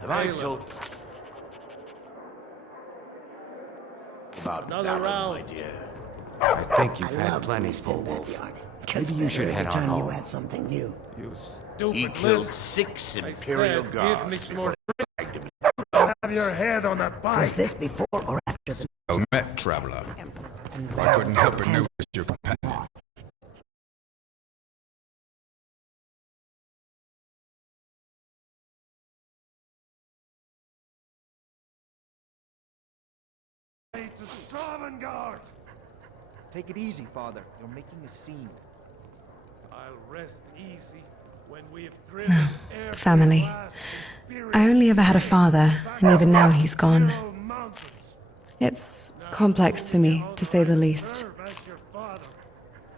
Have I told about Another that, round. my dear? I think you've I had love plenty, when you spin that Wolf. yarn. Maybe you should head on Every time you home. add something new. You stupid He killed lizard. 6 I Imperial said, guards. give me some more dragged him. Have your head on that Was bike. this before or after the Well met, traveler. and I couldn't help but notice your companion. To Sovngarde. Take it easy, Father. You're making a scene. I'll rest easy when we've driven every Family. last Imperial I only ever had a father, and even now he's gone. Imperial mountains. It's complex for me, to say the least. Serve as your father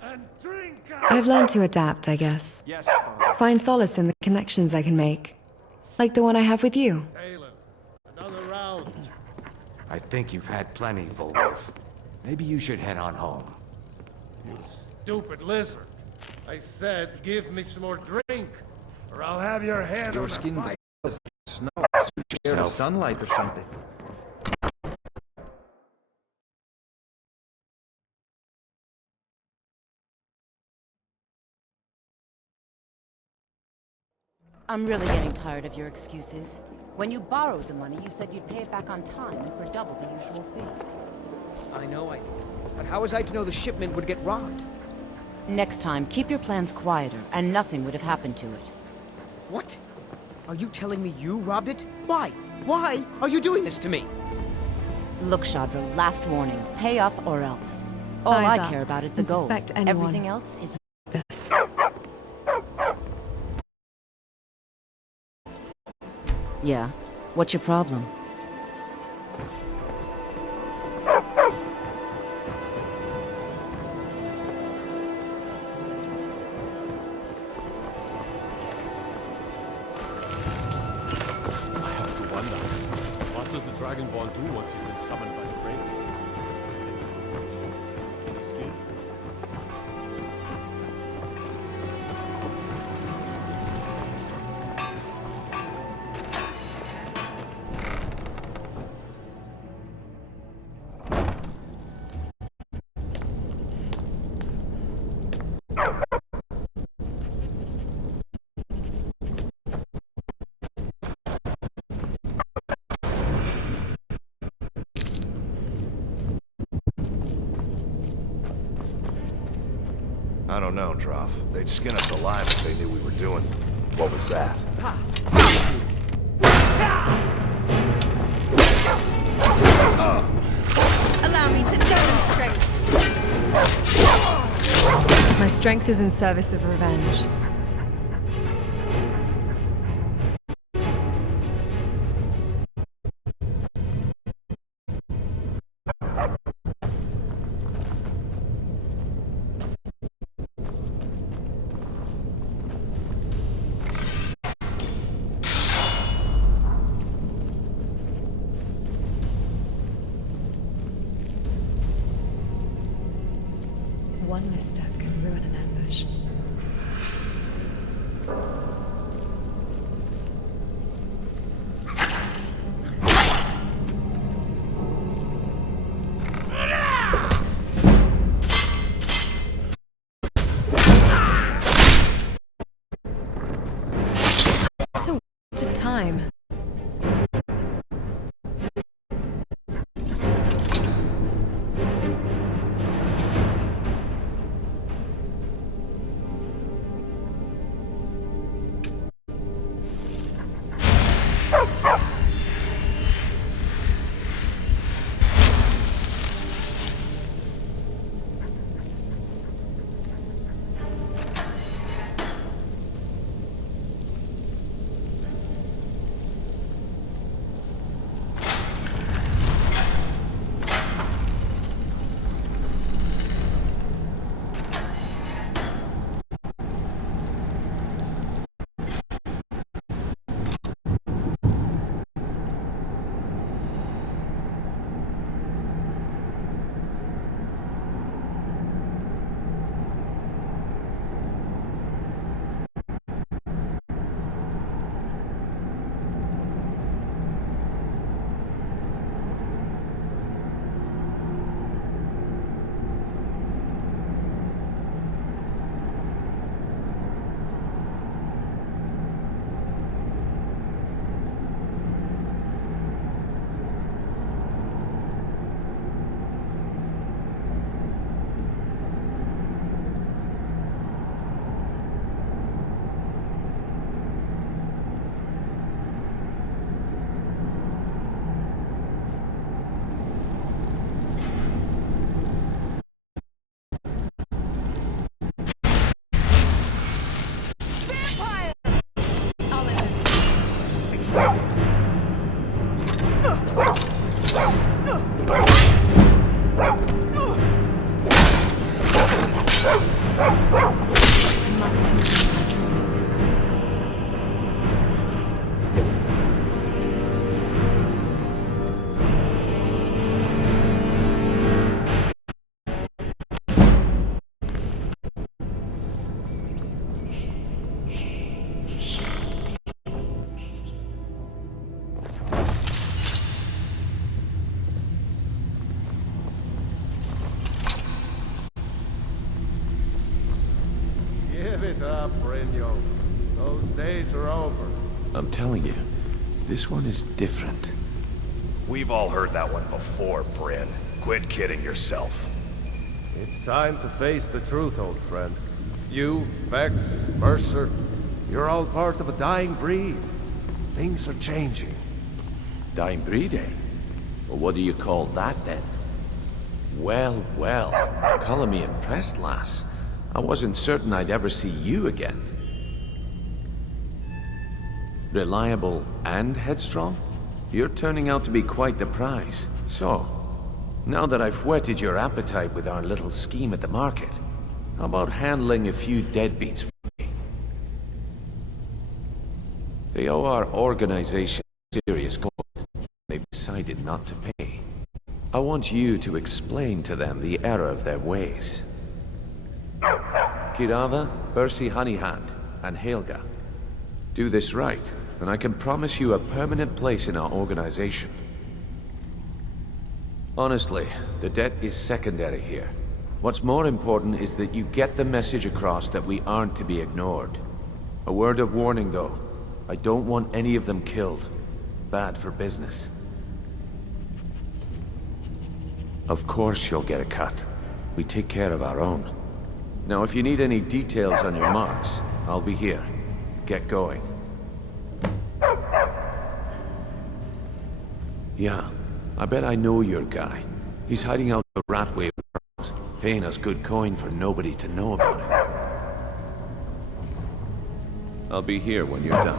and drink out. I've learned to adapt, I guess. Yes, Father. Find solace in the connections I can make. Like the one I have with you. Talon, another round. I think you've had plenty, Wolf. Maybe you should head on home. You stupid lizard. I said, give me some more drink, or I'll have your head Your on a skin's bike. snow. Scared of yourself. sunlight or something. I'm really getting tired of your excuses. When you borrowed the money, you said you'd pay it back on time and for double the usual fee. I know I did. But how was I to know the shipment would get robbed? Next time, keep your plans quieter, and nothing would have happened to it. What? Are you telling me you robbed it? Why? Why are you doing this to me? Look, Chandra, last warning. Pay up or else. All Eyes I up. care about is the And gold. suspect anyone. Everything else is... This. Yeah. What's your problem? I have to wonder, what does the Dragon Ball do once he's been summoned by the Great Ones? Any skill? I don't know, Droff. They'd skin us alive if they knew we were doing. What was that? Allow me to demonstrate. My strength is in service of revenge. One misstep can ruin an ambush. What a waste of time. up, Brino. Those days are over. I'm telling you, this one is different. We've all heard that one before, Bryn. Quit kidding yourself. It's time to face the truth, old friend. You, Vex, Mercer, you're all part of a dying breed. Things are changing. Dying breed, eh? Well, what do you call that, then? Well, well. Calling me impressed, lass. I wasn't certain I'd ever see you again. Reliable and headstrong? You're turning out to be quite the prize. So, now that I've whetted your appetite with our little scheme at the market, how about handling a few deadbeats for me? They owe our organization serious coin. They've decided not to pay. I want you to explain to them the error of their ways. Kirava, Percy Honeyhand, and Helga. Do this right, and I can promise you a permanent place in our organization. Honestly, the debt is secondary here. What's more important is that you get the message across that we aren't to be ignored. A word of warning, though. I don't want any of them killed. Bad for business. Of course you'll get a cut. We take care of our own. Now, if you need any details on your marks, I'll be here. Get going. Yeah, I bet I know your guy. He's hiding out the Ratway world, paying us good coin for nobody to know about it. I'll be here when you're done.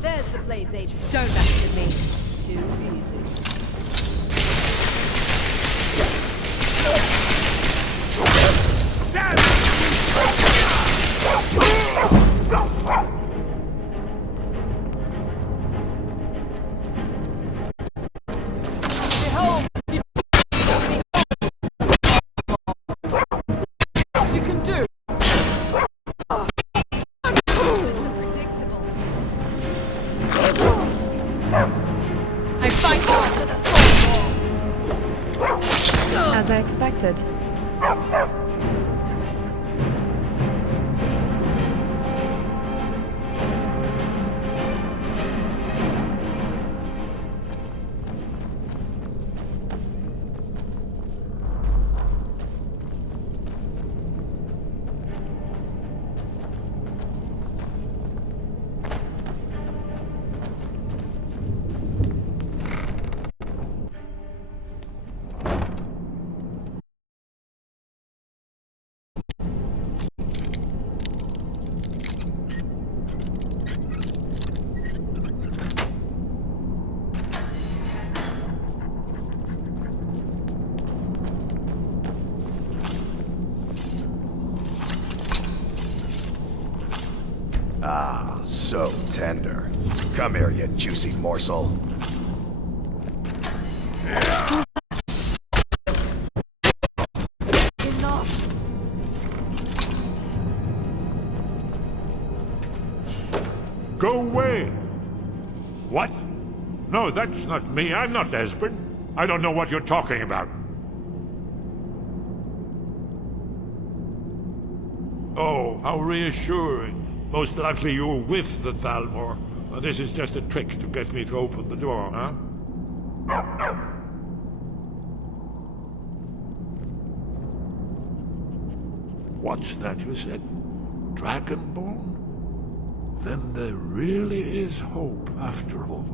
There's the Blades agent. Don't mess with me. Too easy. Behold! What you can do! As I expected. Ah, so tender. Come here, you juicy morsel. Go away! What? No, that's not me. I'm not Esbern. I don't know what you're talking about. Oh, how reassuring. Most likely you're with the Thalmor. This is just a trick to get me to open the door, huh? What's that you said? Dragonborn? Then there really is hope, after all.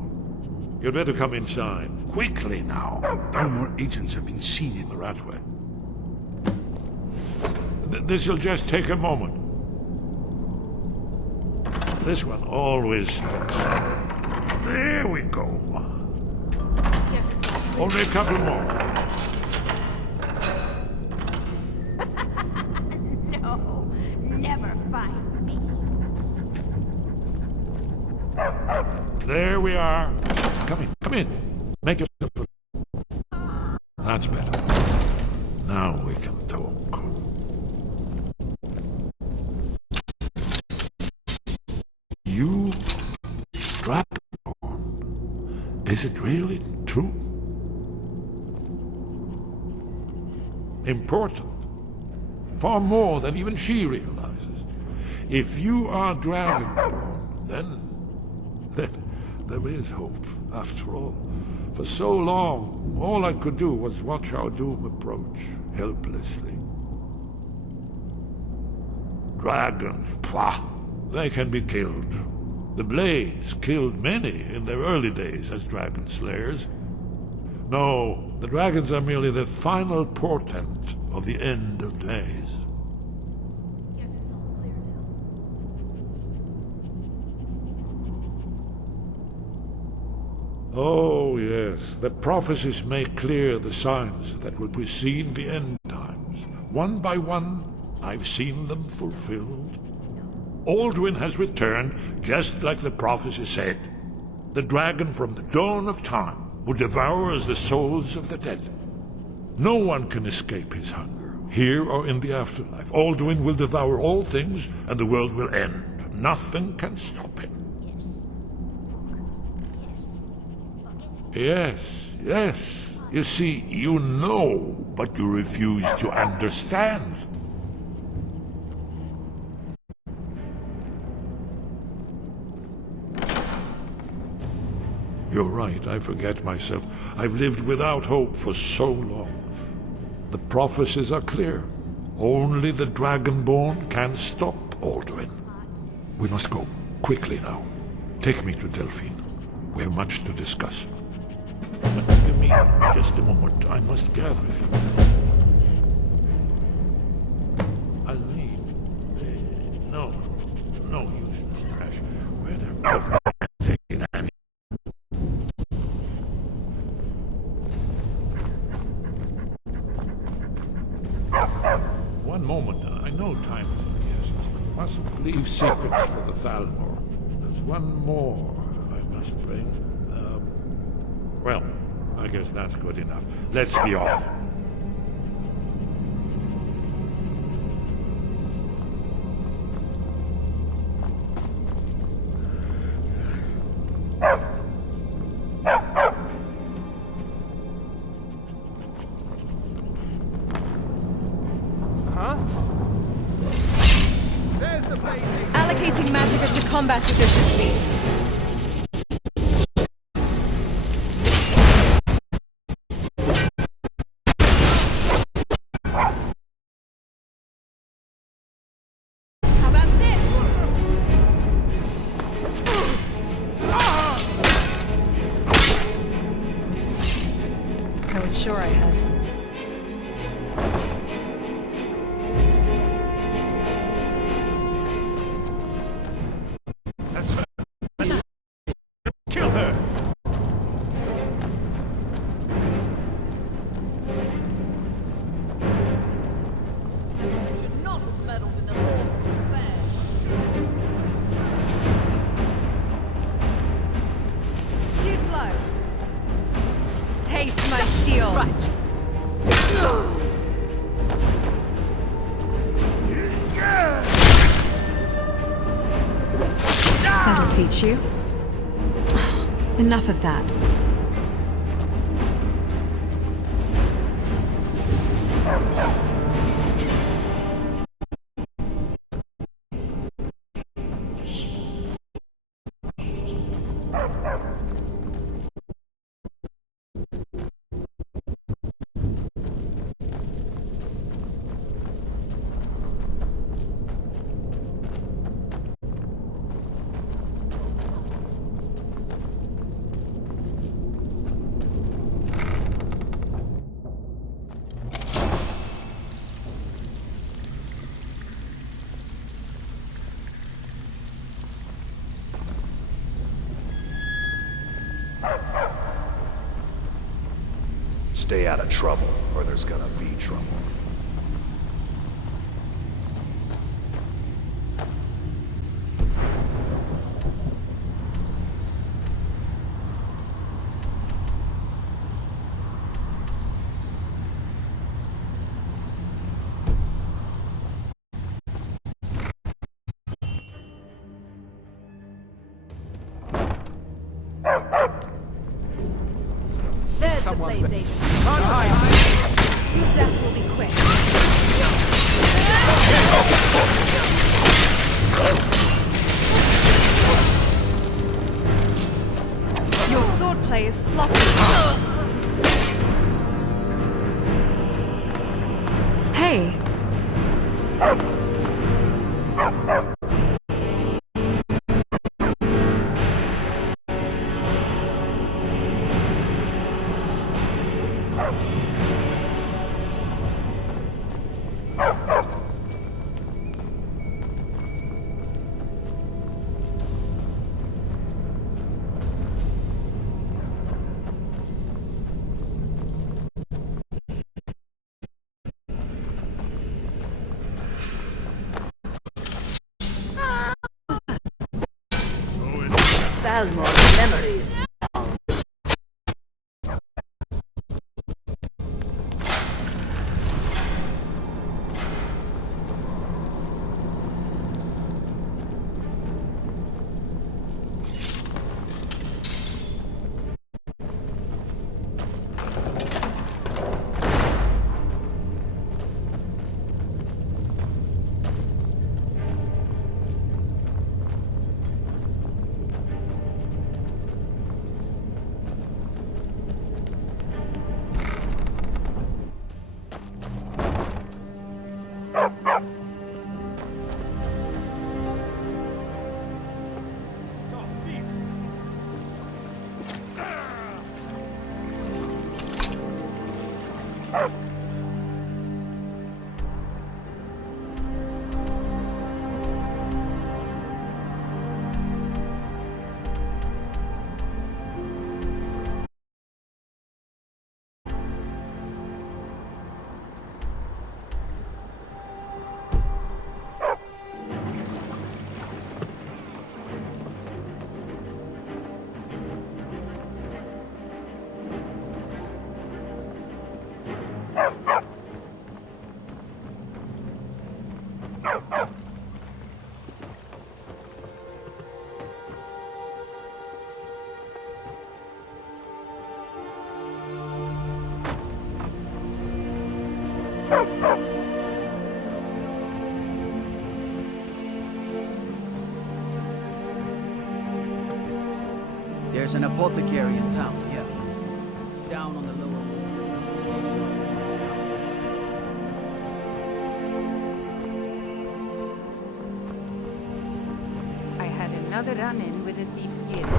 You'd better come inside. Quickly now. Thalmor agents have been seen in The Ratway. This'll just take a moment. This one always sticks. There we go. Yes, it's Only a couple more. No, never find me. There we are. Come in. Make yourself. That's better. Now we can talk. You, Dragonborn, Is it really true? Important. Far more than even she realizes. If you are Dragonborn, then there is hope, after all. For so long, all I could do was watch our doom approach, helplessly. Dragons, pah! They can be killed. The Blades killed many in their early days as dragon slayers. No, the dragons are merely the final portent of the end of days. Guess it's all clear now. Oh, yes. The prophecies make clear the signs that will precede the end times. One by one, I've seen them fulfilled. Alduin has returned, just like the prophecy said. The dragon from the dawn of time who devours the souls of the dead. No one can escape his hunger, here or in the afterlife. Alduin will devour all things, and the world will end. Nothing can stop him. Yes. You see, you know, but you refuse to understand. You're right, I forget myself. I've lived without hope for so long. The prophecies are clear. Only the Dragonborn can stop Alduin. We must go, quickly now. Take me to Delphine. We have much to discuss. Give me just a moment. I must gather a few things. I'll need... no useless trash. Where'd I put everything I need? One moment. I know time is of the essence. Mustn't leave secrets for the Thalmor. There's one more I must bring. Well, I guess that's good enough. Let's be off. Allocating magic as to combat efficiency. How about this? I was sure I had. Kill her! Should not have meddled in the Lord's affairs. Too slow. Taste my steel. Right. That'll teach you. Enough of that. Stay out of trouble, or there's gonna be trouble. blades, agent. Your death will be quick. Your swordplay is sloppy. Hey. Balmor's memories. There's an apothecary in town, yeah. It's down on the lower I had another run-in with a thief's guild.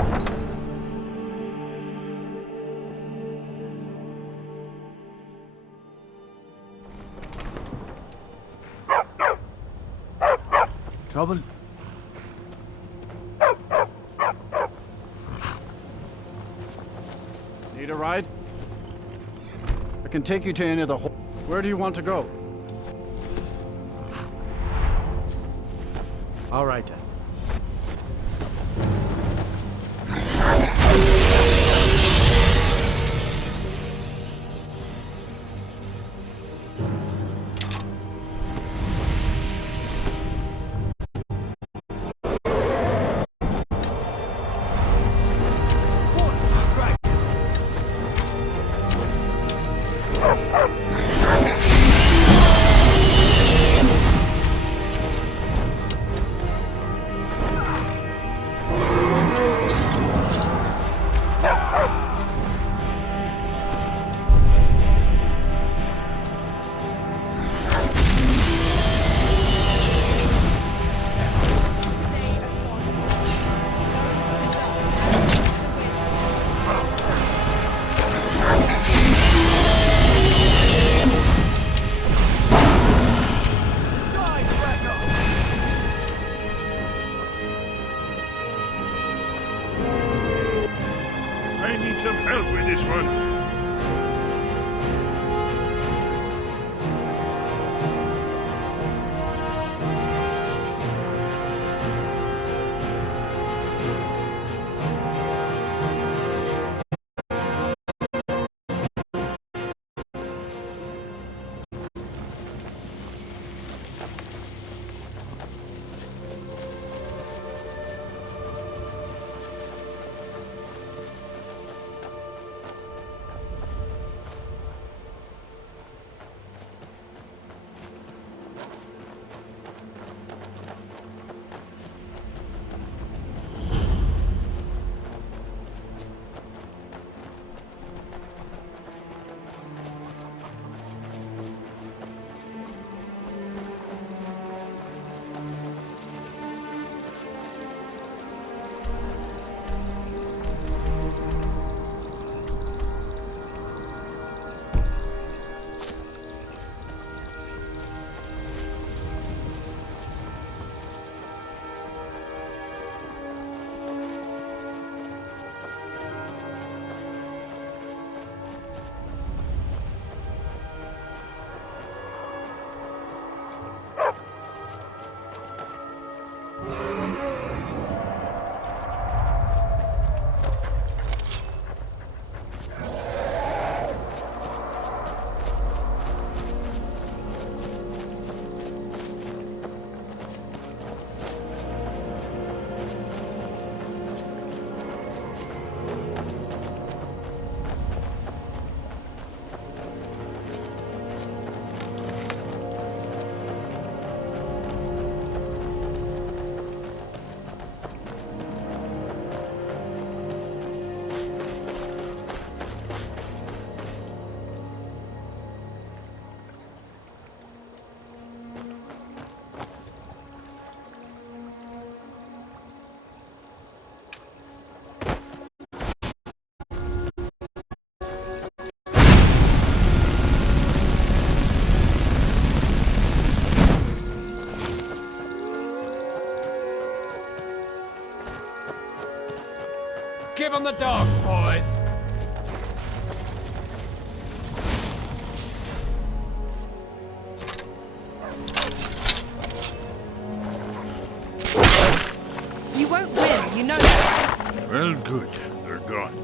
Trouble? Need a ride? I can take you to any of the... Where do you want to go? All right, then. give him the dogs, boys! You won't win, you know that, right? Well, good. They're gone.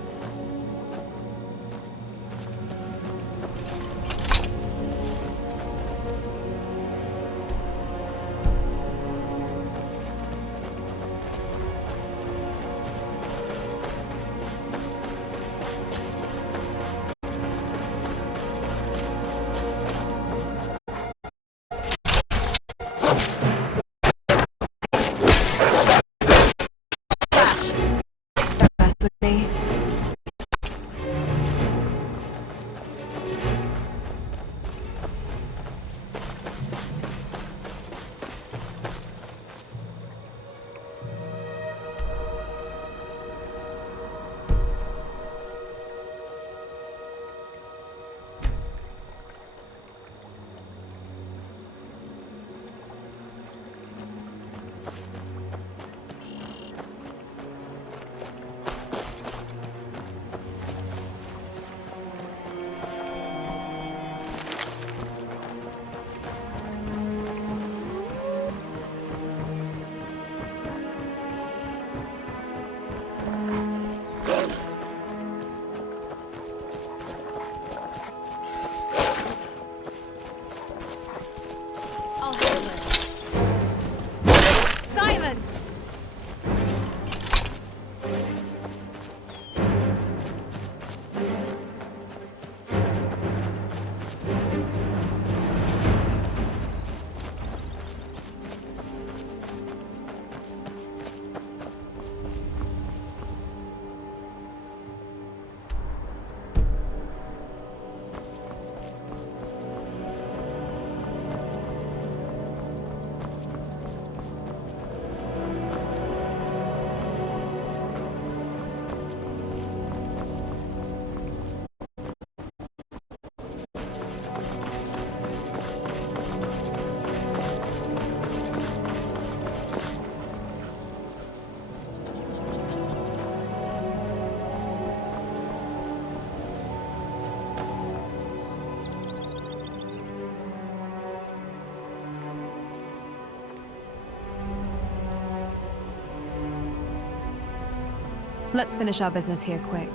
Mess with me. I'll handle it. Silence! Let's finish our business here quick.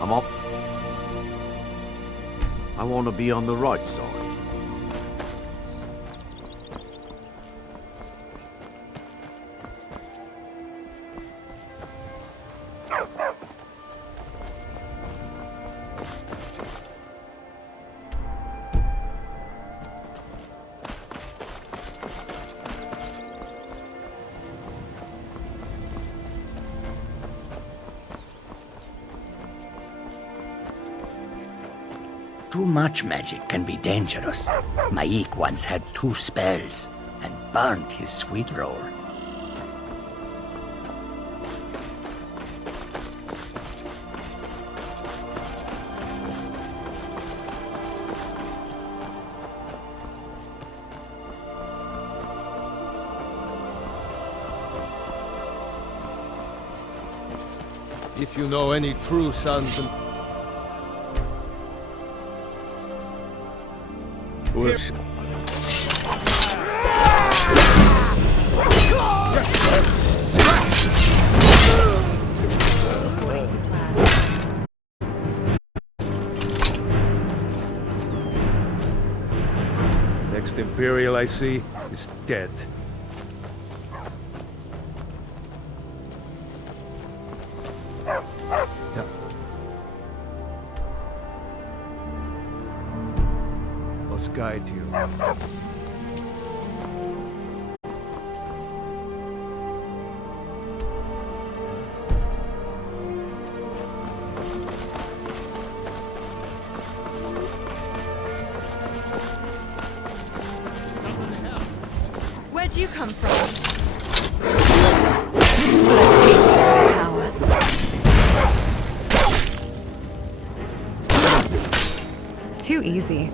I'm off. I want to be on the right side. Too much magic can be dangerous. Maik once had 2 spells and burnt his sweet roll. If you know any true sons and... Next Imperial I see is dead. Must guide you. Where'd you come from? This is what I taste of power. Too easy.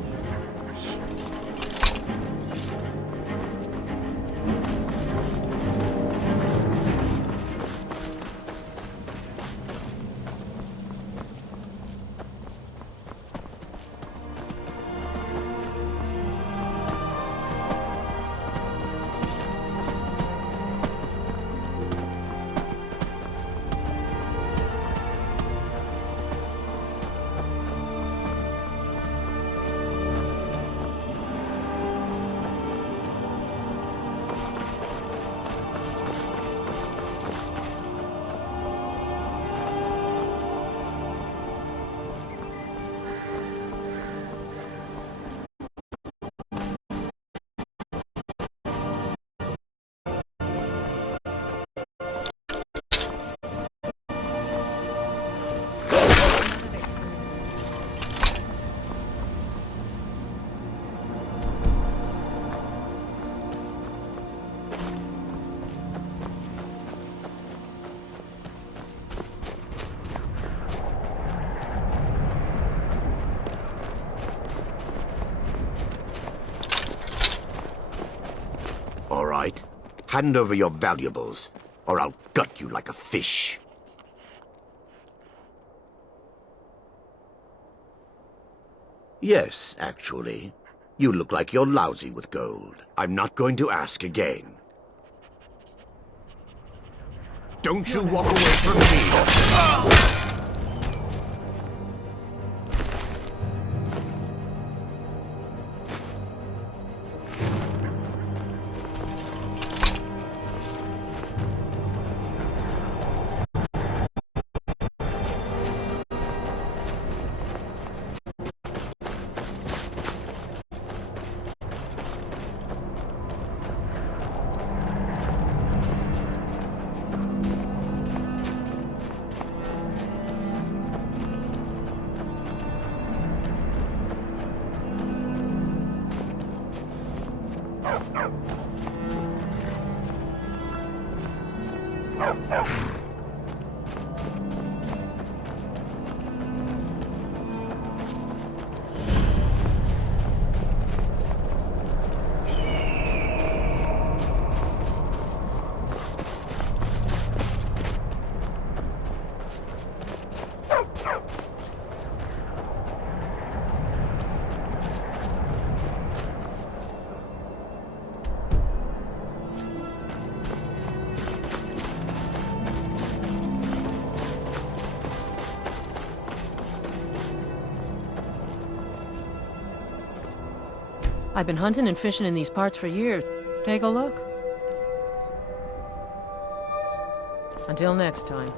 All right. Hand over your valuables, or I'll gut you like a fish. Yes, actually. You look like you're lousy with gold. I'm not going to ask again. Don't you walk away from me! I've been hunting and fishing in these parts for years. Take a look. Until next time.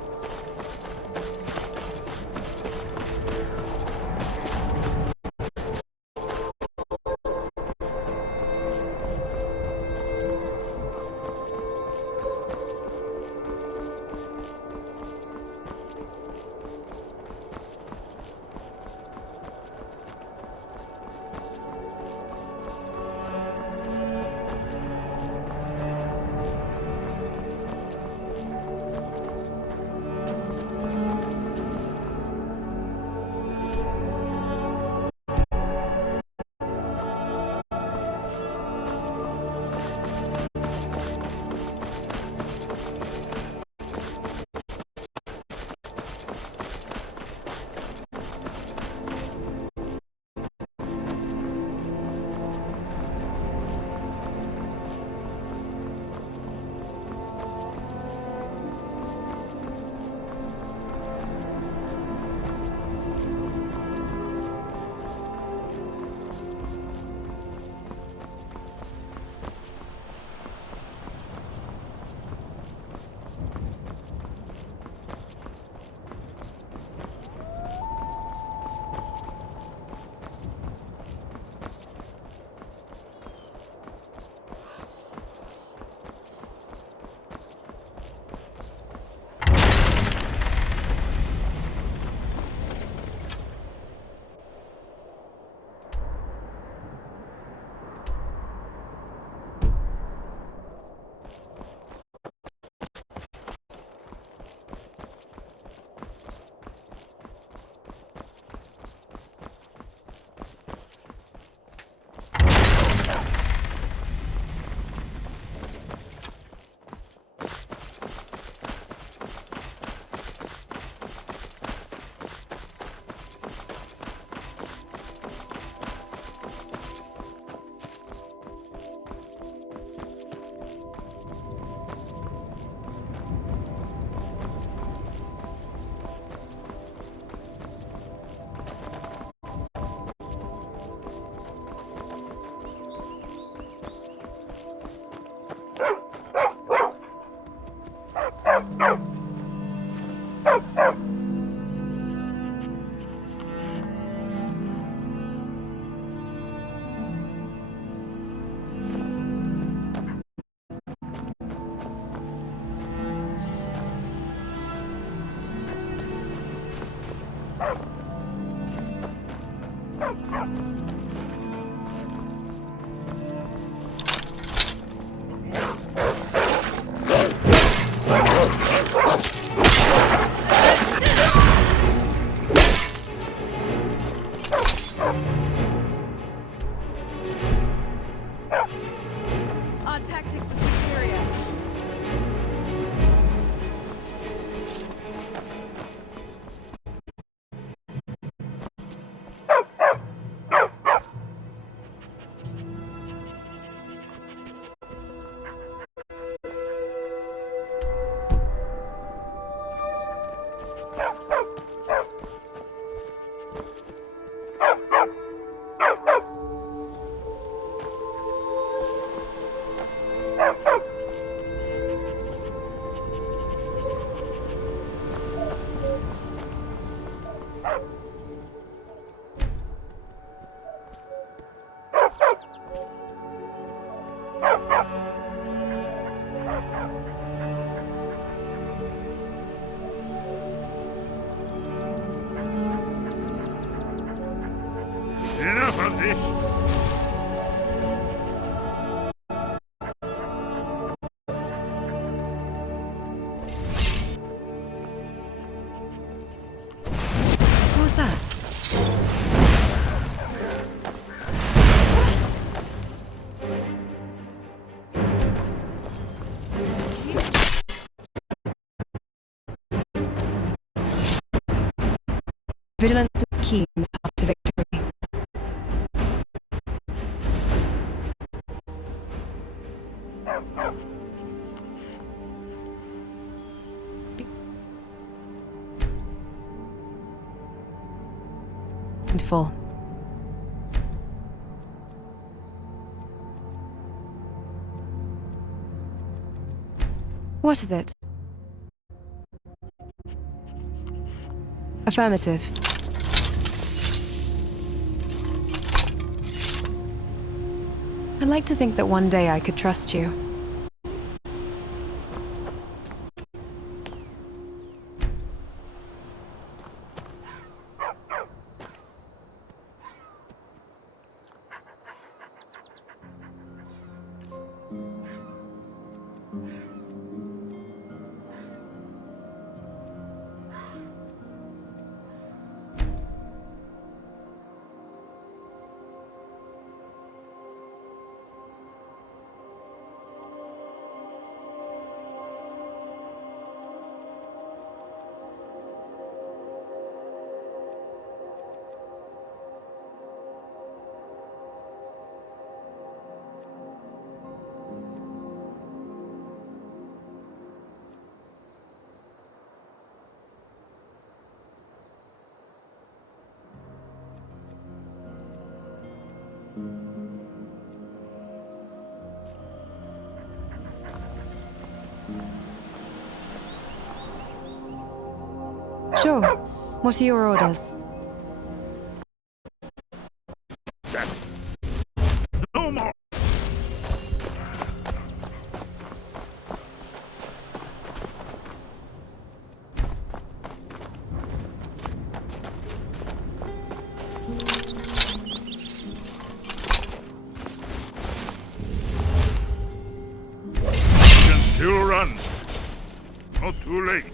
Our tactics are superior. Enough of this! What was that? Vigilance is key in the path to victory. And full. What is it? Affirmative. I'd like to think that one day I could trust you. Sure. What are your orders? No more! You can still run. Not too late.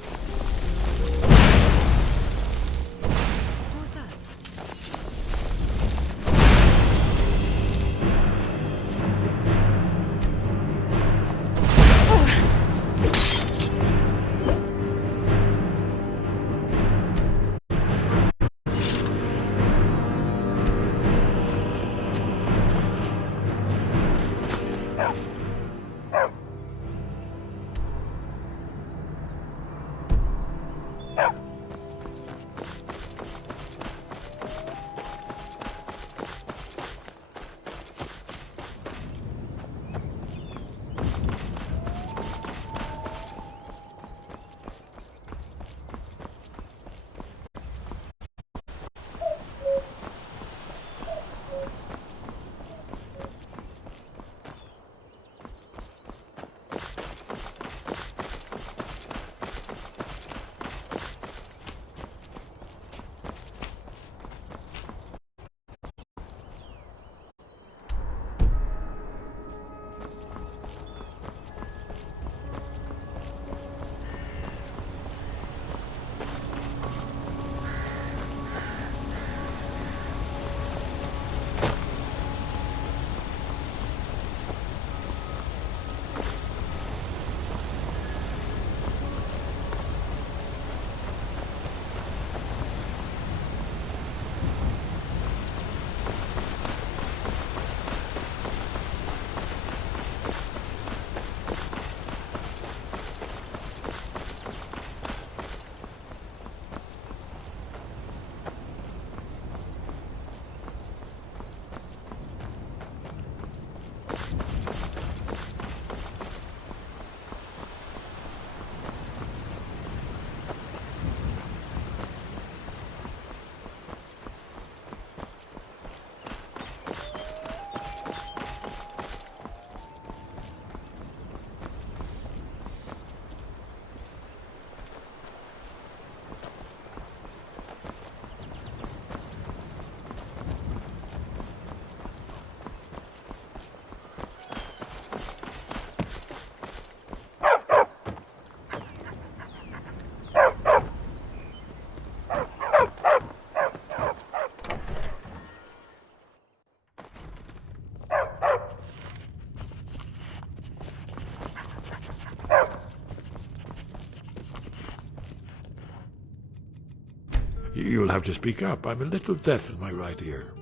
You'll have to speak up. I'm a little deaf in my right ear.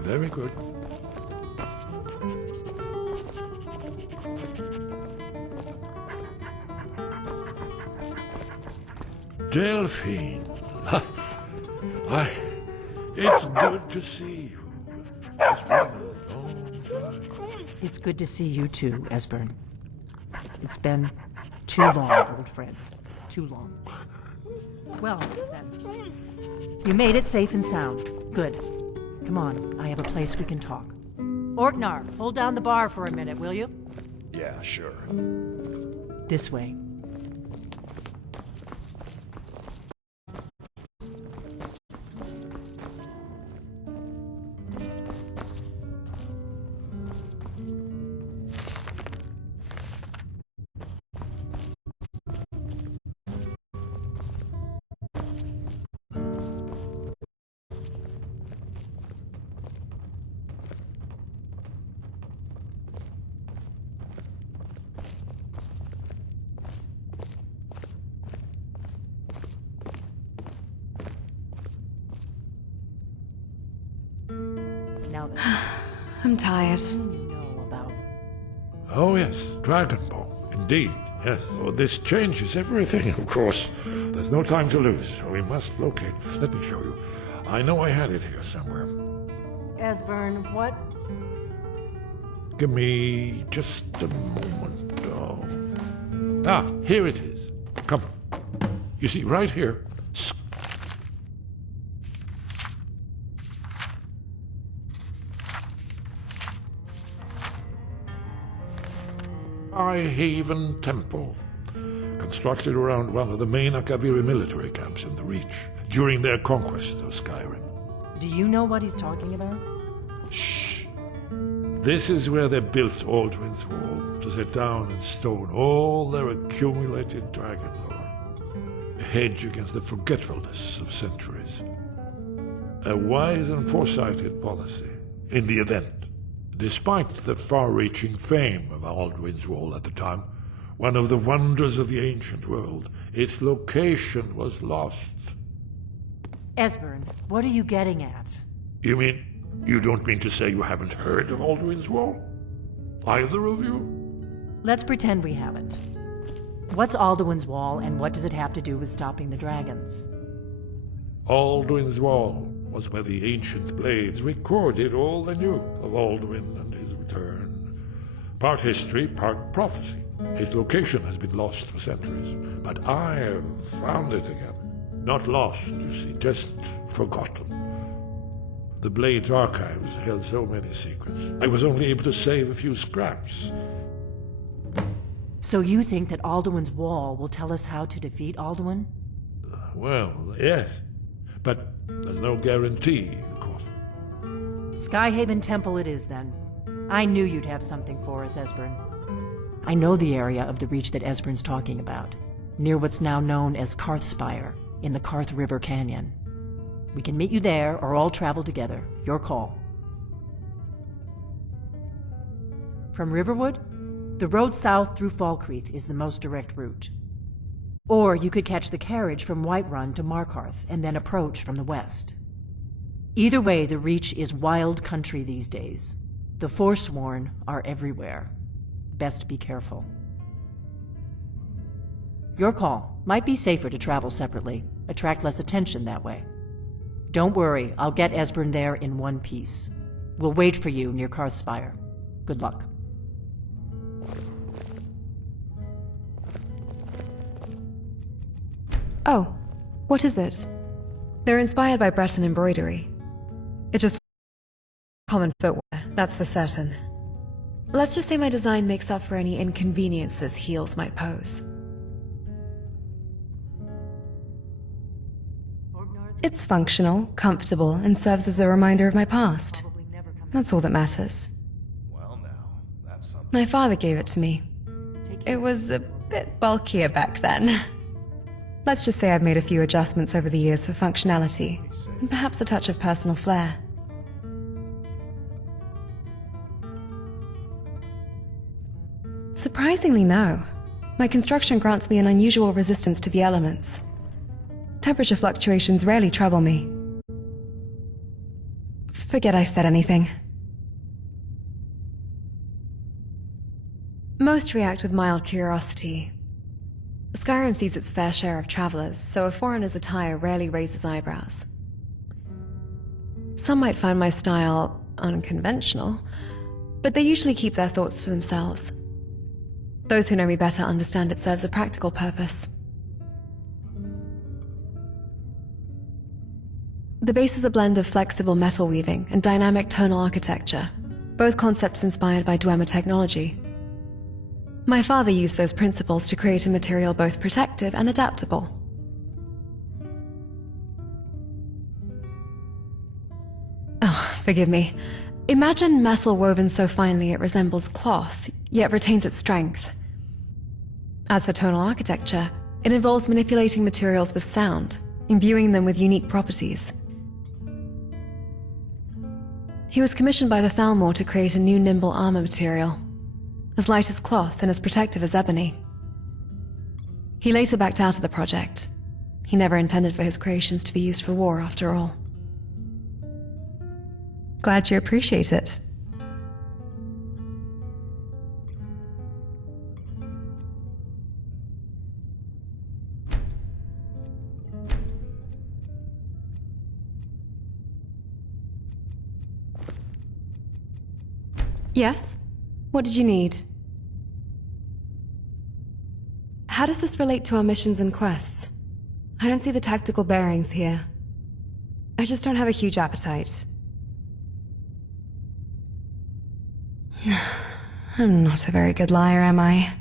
Very good. Delphine. Why, it's good to see you. It's been a long time. It's good to see you too, Esbern. It's been too long, old friend. Too long. Well, then. You made it safe and sound. Good. Come on, I have a place we can talk. Orknar, hold down the bar for a minute, will you? Yeah, sure. This way. Now then, I'm tired. what do you know about... Oh, yes, Dragonborn. Indeed, yes. Oh, this changes everything, of course. There's no time to lose, so we must locate. Let me show you. I know I had it here somewhere. Esbern, what? Give me just a moment. Oh. Ah, here it is. Come. You see, right here. Haven Temple, constructed around one of the main Akaviri military camps in the Reach during their conquest of Skyrim. Do you know what he's talking about? Shh. This is where they built Aldrin's Wall, to set down in stone all their accumulated dragon lore, a hedge against the forgetfulness of centuries. A wise and foresighted policy in the event. Despite the far-reaching fame of Aldrin's Wall at the time, one of the wonders of the ancient world, its location was lost. Esbern, what are you getting at? You mean, you don't mean to say you haven't heard of Aldrin's Wall? Either of you? Let's pretend we haven't. What's Alduin's Wall, and what does it have to do with stopping the dragons? Aldrin's Wall was where the ancient blades recorded all they knew of Alduin and his return. Part history, part prophecy. Its location has been lost for centuries, but I have found it again. Not lost, you see, just forgotten. The Blade's archives held so many secrets. I was only able to save a few scraps. So you think that Alduin's Wall will tell us how to defeat Alduin? Well, yes. But there's no guarantee, of course. Skyhaven Temple it is, then. I knew you'd have something for us, Esbern. I know the area of the Reach that Esbern's talking about, near what's now known as Karthspire, in the Karth River Canyon. We can meet you there, or all travel together. Your call. From Riverwood, the road south through Falkreath is the most direct route. Or you could catch the carriage from Whiterun to Markarth and then approach from the west. Either way, the Reach is wild country these days. The Forsworn are everywhere. Best be careful. Your call. Might be safer to travel separately. Attract less attention that way. Don't worry, I'll get Esbern there in one piece. We'll wait for you near Karthspire. Good luck. Oh, what is it? They're inspired by Breton embroidery. It's just common footwear, that's for certain. Let's just say my design makes up for any inconveniences heels might pose. It's functional, comfortable, and serves as a reminder of my past. That's all that matters. Well now, that's something. My father gave it to me. It was a bit bulkier back then. Let's just say I've made a few adjustments over the years for functionality, and perhaps a touch of personal flair. Surprisingly, no. My construction grants me an unusual resistance to the elements. Temperature fluctuations rarely trouble me. Forget I said anything. Most react with mild curiosity. Skyrim sees its fair share of travelers, so a foreigner's attire rarely raises eyebrows. Some might find my style unconventional, but they usually keep their thoughts to themselves. Those who know me better understand it serves a practical purpose. The base is a blend of flexible metal weaving and dynamic tonal architecture, both concepts inspired by Dwemer technology. My father used those principles to create a material both protective and adaptable. Oh, forgive me. Imagine metal woven so finely it resembles cloth, yet retains its strength. As for tonal architecture, it involves manipulating materials with sound, imbuing them with unique properties. He was commissioned by the Thalmor to create a new nimble armor material, as light as cloth and as protective as ebony. He later backed out of the project. He never intended for his creations to be used for war, after all. Glad you appreciate it. Yes? What did you need? How does this relate to our missions and quests? I don't see the tactical bearings here. I just don't have a huge appetite. I'm not a very good liar, am I?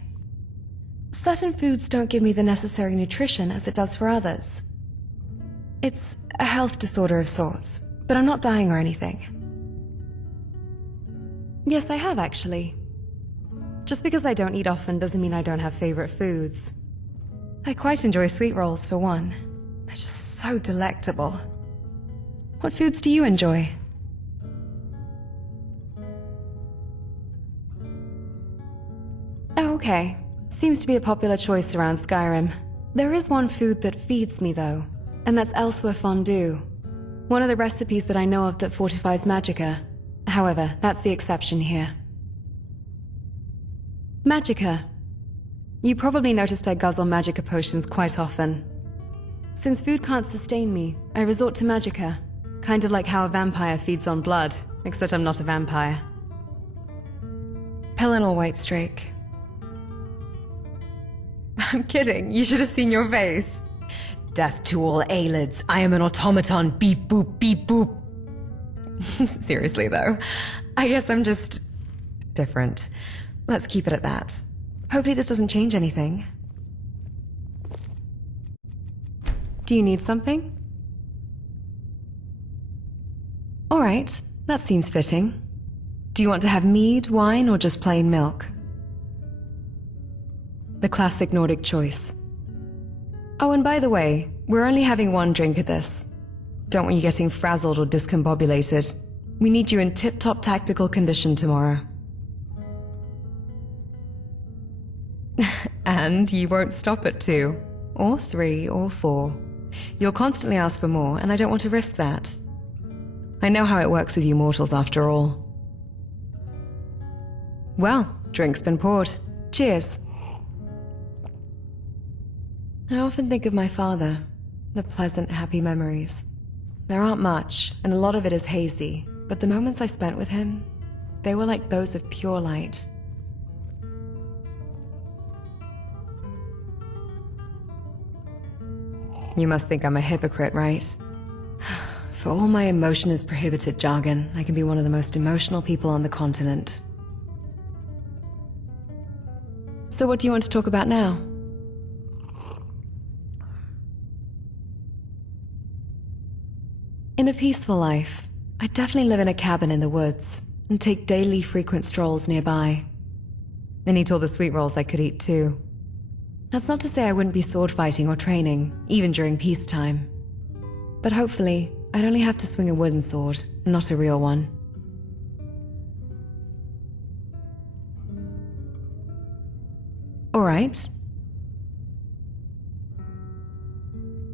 Certain foods don't give me the necessary nutrition as it does for others. It's a health disorder of sorts, but I'm not dying or anything. Yes, I have, actually. Just because I don't eat often doesn't mean I don't have favorite foods. I quite enjoy sweet rolls, for one. They're just so delectable. What foods do you enjoy? Oh, okay. Seems to be a popular choice around Skyrim. There is one food that feeds me, though, and that's Elsewhere fondue. One of the recipes that I know of that fortifies magicka. However, that's the exception here. Magicka. You probably noticed I guzzle magicka potions quite often. Since food can't sustain me, I resort to magicka. Kind of like how a vampire feeds on blood, except I'm not a vampire. Pelennor Whitestrake. I'm kidding, you should have seen your face. Death to all Aelids, I am an automaton, beep boop, beep boop. Seriously though, I guess I'm just different. Let's keep it at that. Hopefully this doesn't change anything. Do you need something? All right, that seems fitting. Do you want to have mead, wine, or just plain milk? The classic Nordic choice. Oh, and by the way, we're only having one drink of this. Don't want you getting frazzled or discombobulated. We need you in tip-top tactical condition tomorrow. And you won't stop at 2, or 3, or 4. You'll constantly ask for more, and I don't want to risk that. I know how it works with you mortals, after all. Well, drink's been poured. Cheers. I often think of my father, the pleasant, happy memories. There aren't much, and a lot of it is hazy, but the moments I spent with him, they were like those of pure light. You must think I'm a hypocrite, right? For all my emotion is prohibited jargon, I can be one of the most emotional people on the continent. So what do you want to talk about now? In a peaceful life, I'd definitely live in a cabin in the woods and take daily frequent strolls nearby. And eat all the sweet rolls I could eat too. That's not to say I wouldn't be sword fighting or training, even during peacetime. But hopefully, I'd only have to swing a wooden sword, and not a real one. All right.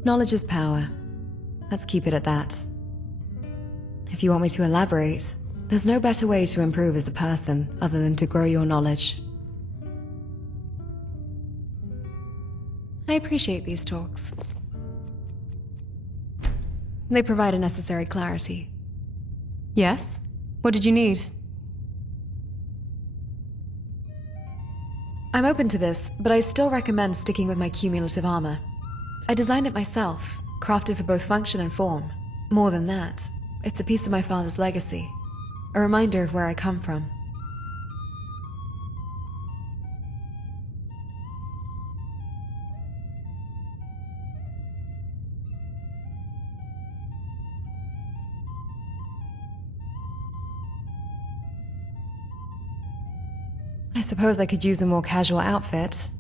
Knowledge is power. Let's keep it at that. If you want me to elaborate, there's no better way to improve as a person other than to grow your knowledge. I appreciate these talks. They provide a necessary clarity. Yes? What did you need? I'm open to this, but I still recommend sticking with my cumulative armor. I designed it myself, crafted for both function and form. More than that, it's a piece of my father's legacy, a reminder of where I come from. I suppose I could use a more casual outfit.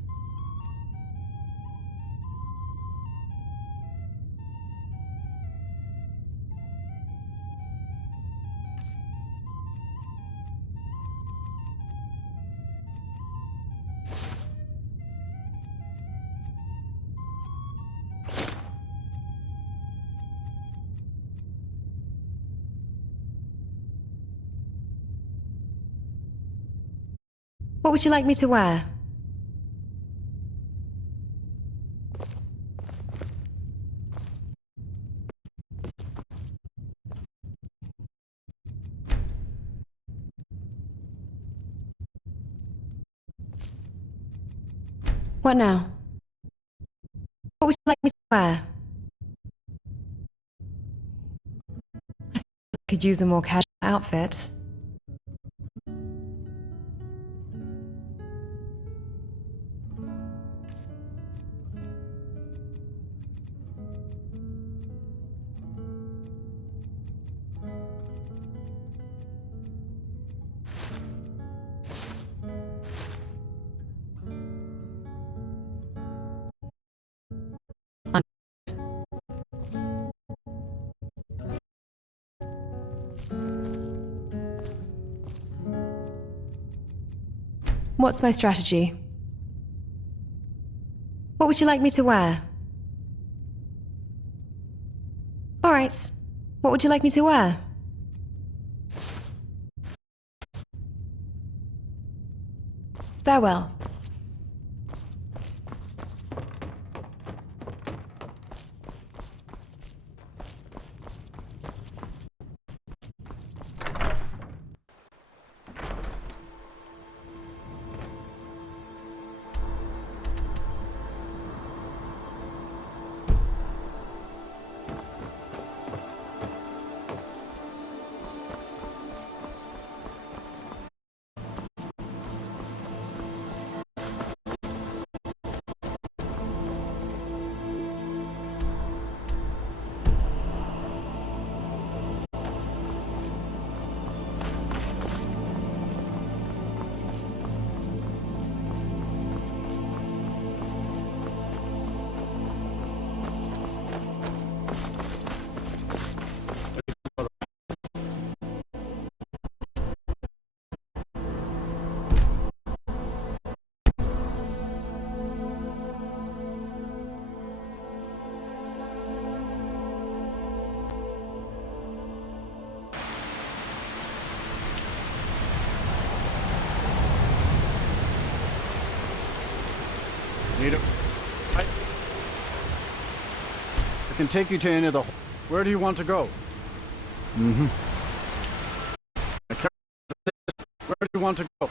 What would you like me to wear? What now? What would you like me to wear? I suppose I could use a more casual outfit. What's my strategy? What would you like me to wear? All right. What would you like me to wear? Farewell. Need it? I can take you to any of the... Where do you want to go? Mm-hmm. Where do you want to go?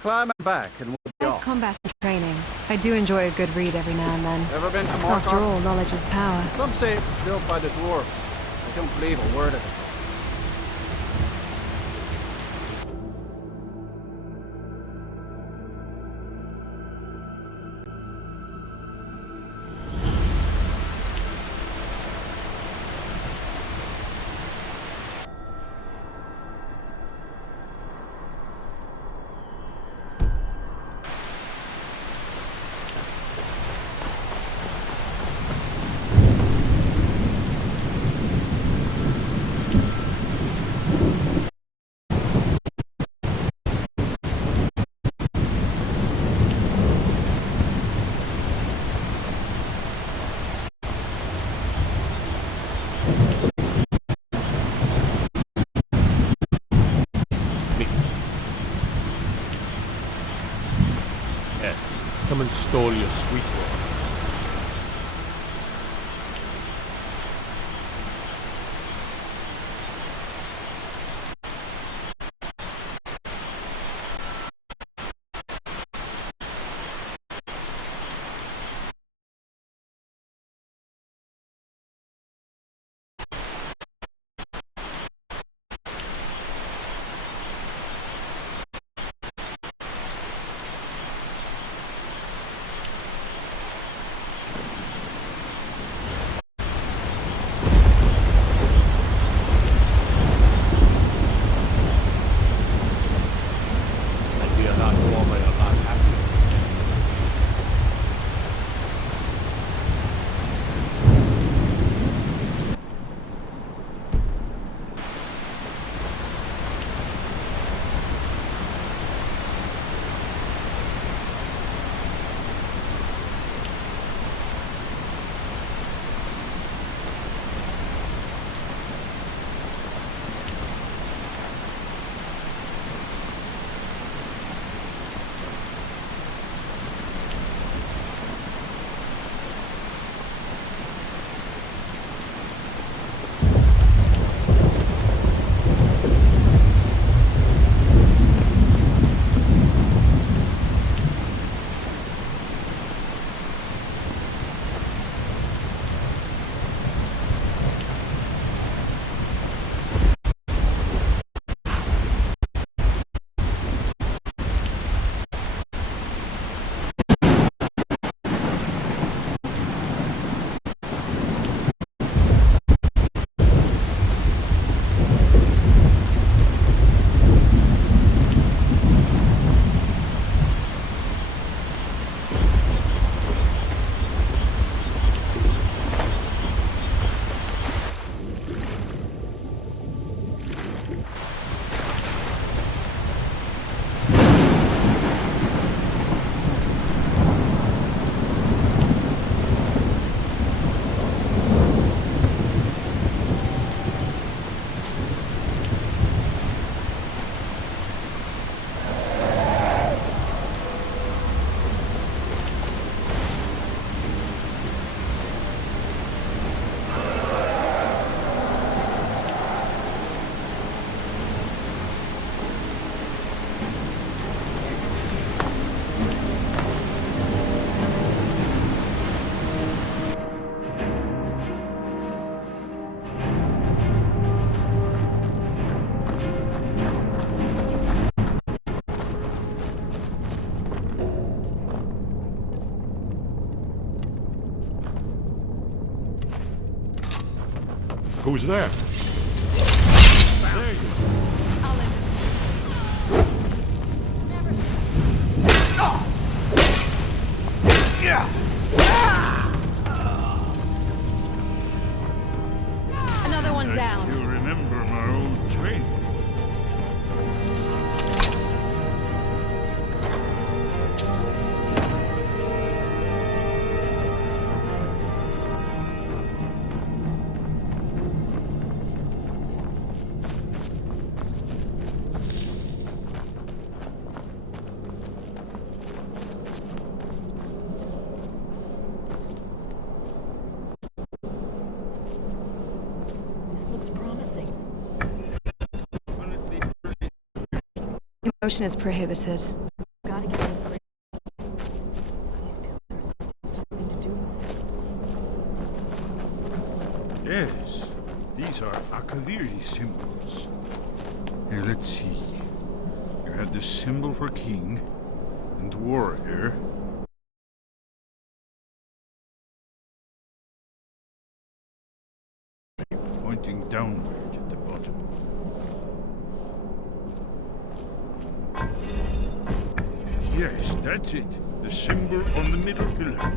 Climb and back and we'll be Nice off. combat and training. I do enjoy a good read every now and then. Ever been to After Markarth? all, knowledge is power. Some say it was built by the dwarves. I don't believe a word of it. Yes, someone stole your sweet roll. Who's there? There you Another one down. You remember my old training. This looks promising. Emotion is prohibited. Gotta get this break. These pillars must have something to do with it. Yes, these are Akaviri symbols. Here, let's see. You have the symbol for king and warrior. Pointing downward at the bottom. Yes, that's it. The symbol on the middle pillar.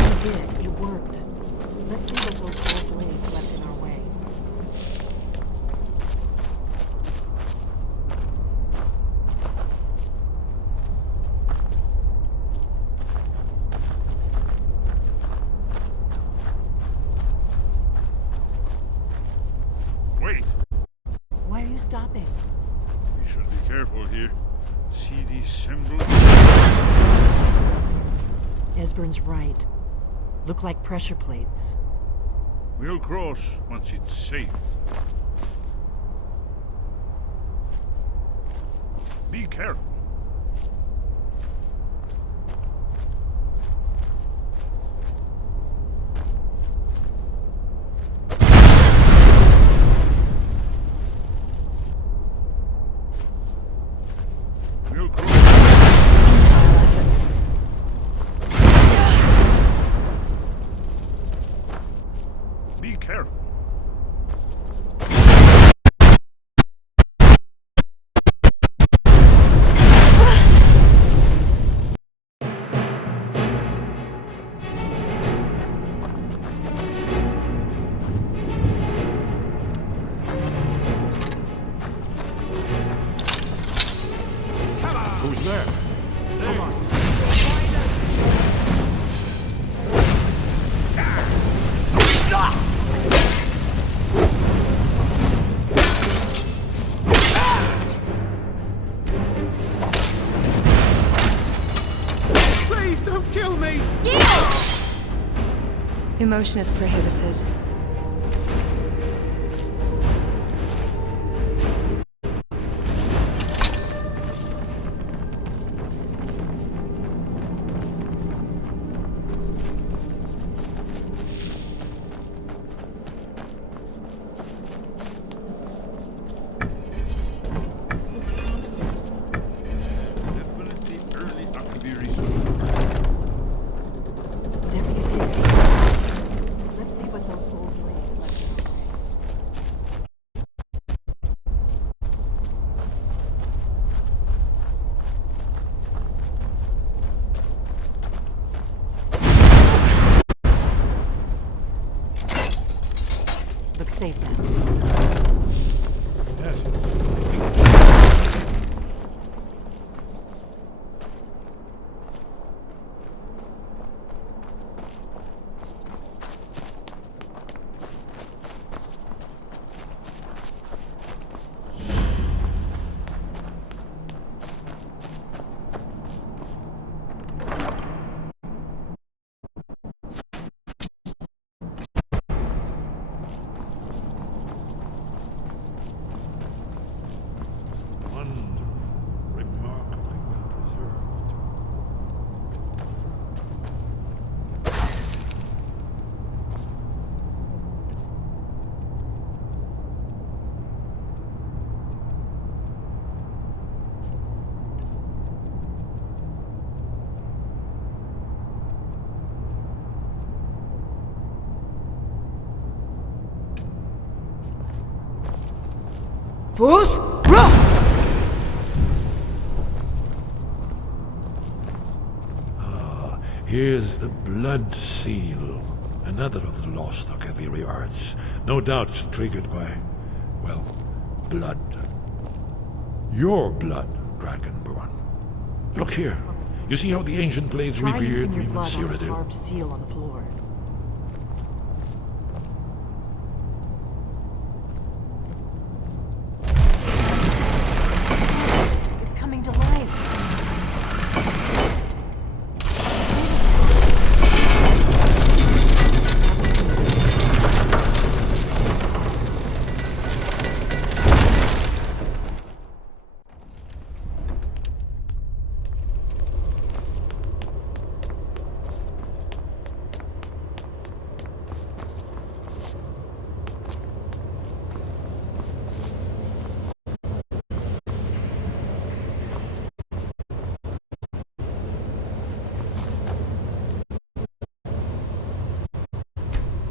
We did. It worked. Let's see what those old blades left in our way. Wait! Why are you stopping? We should be careful here. See these symbols? Esbern's right. Look like pressure plates. We'll cross once it's safe. Be careful. We'll cross. Be careful. Who's there? Come on. Please don't kill me! Emotion is prohibited. This looks promising. Definitely early Akaviri sword. Whatever you did, let's see what those old blades left in our way. Looks safe now. Yes. Fools, run! Here's the Blood Seal. Another of the lost Akaviri arts. No doubt triggered by, well, blood. Your blood, Dragonborn. Look here. You see how the ancient blades Try revered using your me blood on the Cyrodiil? carved seal on the floor. It's coming to life.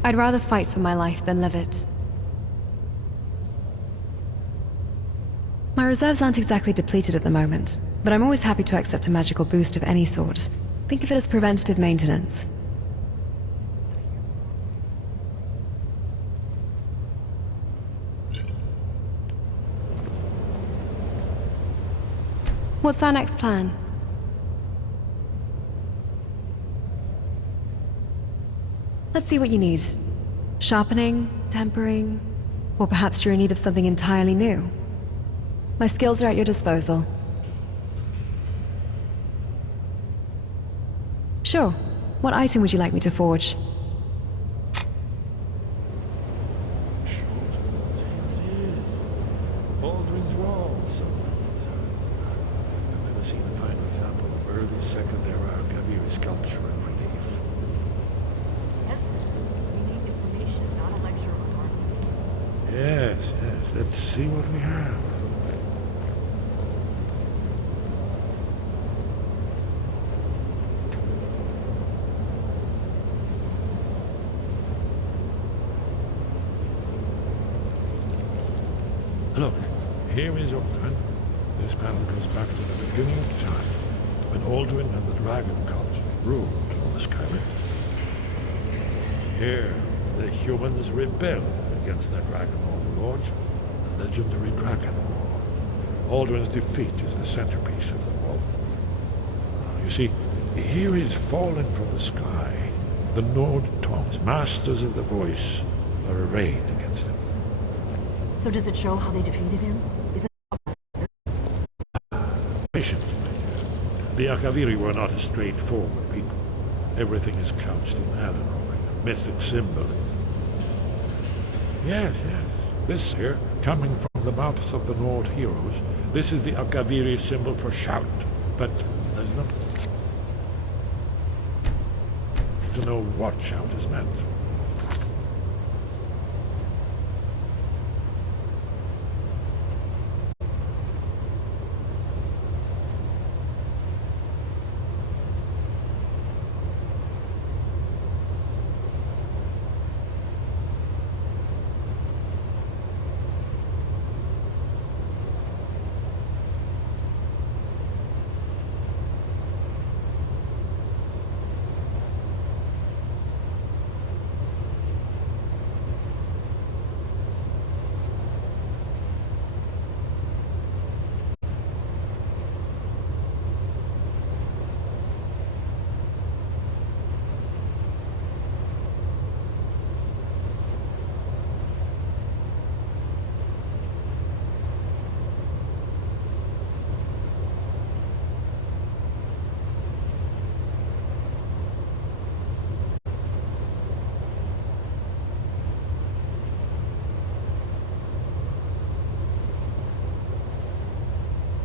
I'd rather fight for my life than live it. My reserves aren't exactly depleted at the moment, but I'm always happy to accept a magical boost of any sort. Think of it as preventative maintenance. What's our next plan? Let's see what you need. Sharpening, tempering, or perhaps you're in need of something entirely new. My skills are at your disposal. Sure. What item would you like me to forge? Baldwin's Wall. I've never seen a fine example of early Second Era Akaviri sculpture and relief. Yes, yes. Let's see what we have. Look, here is Alduin. This panel goes back to the beginning of time, when Alduin and the Dragon Cult ruled on the Skyrim. Here, the humans rebelled against their dragon overlords, the legendary Dragon War. Alduin's defeat is the centerpiece of the wall. You see, here is fallen from the sky. The Nord Tongs, masters of the voice, are arrayed against him. So does it show how they defeated him? Is it... Patient. The Akaviri were not a straightforward people. Everything is couched in allegory, mythic symbolism. Yes, yes. This here, coming from the mouths of the Nord heroes, this is the Akaviri symbol for shout. But there's no... to know what shout is meant.